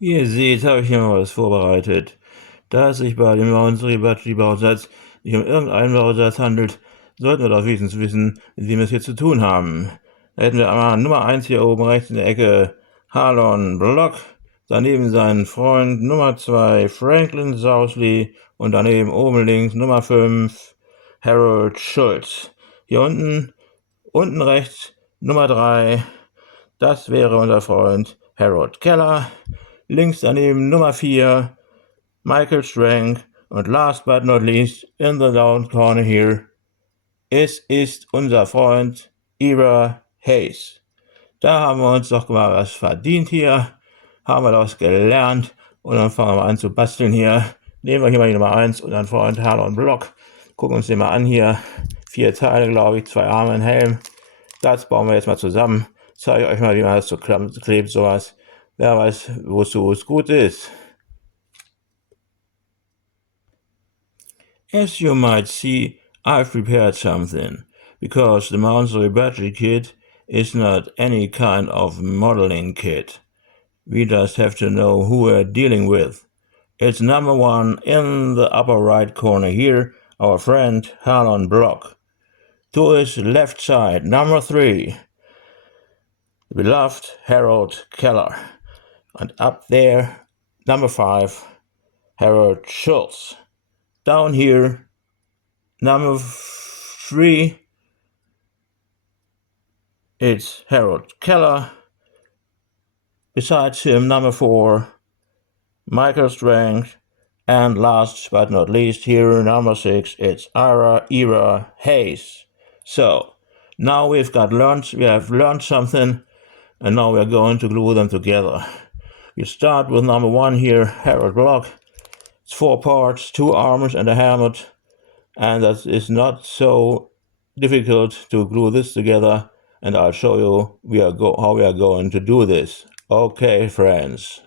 Wie ihr seht, habe ich hier mal was vorbereitet. Da es sich bei dem Mount Suribachi Bausatz nicht um irgendeinen Bausatz handelt, sollten wir doch wenigstens wissen, mit wem wir es hier zu tun haben. Da hätten wir einmal Nummer 1 hier oben rechts in der Ecke, Harlon Block, daneben seinen Freund Nummer 2 Franklin Sousley und daneben oben links Nummer 5 Harold Schulz. Hier unten rechts Nummer 3, das wäre unser Freund Harold Keller. Links daneben Nummer 4, Michael Strank. Und last but not least, in the down corner here, es ist unser Freund Ira Hayes. Da haben wir uns doch mal was verdient hier, haben wir was gelernt und dann fangen wir an zu basteln hier. Nehmen wir hier mal die Nummer 1, unseren Freund Harlon Block, gucken uns den mal an hier. 4 Teile, glaube ich, 2 Arme, ein Helm. Das bauen wir jetzt mal zusammen. Zeige ich euch mal, wie man das so klebt, sowas. Wer weiß, wozu es gut ist. As you might see, I've prepared something, because the Mount Suribachi kit is not any kind of modeling kit. We just have to know who we're dealing with. It's number 1 in the upper right corner here, our friend Harlon Block. To his left side, number 3, the beloved Harold Keller. And up there, number 5, Harold Schultz. Down here, number 3, it's Harold Keller. Besides him, number 4, Michael Strank. And last but not least here, number 6, it's Ira Hayes. So, now we have learned something, and now we're going to glue them together. You start with number 1 here, Harold Block. It's 4 parts, 2 armors and a helmet, and that is not so difficult to glue this together, and I'll show you how we are going to do this. Okay, friends.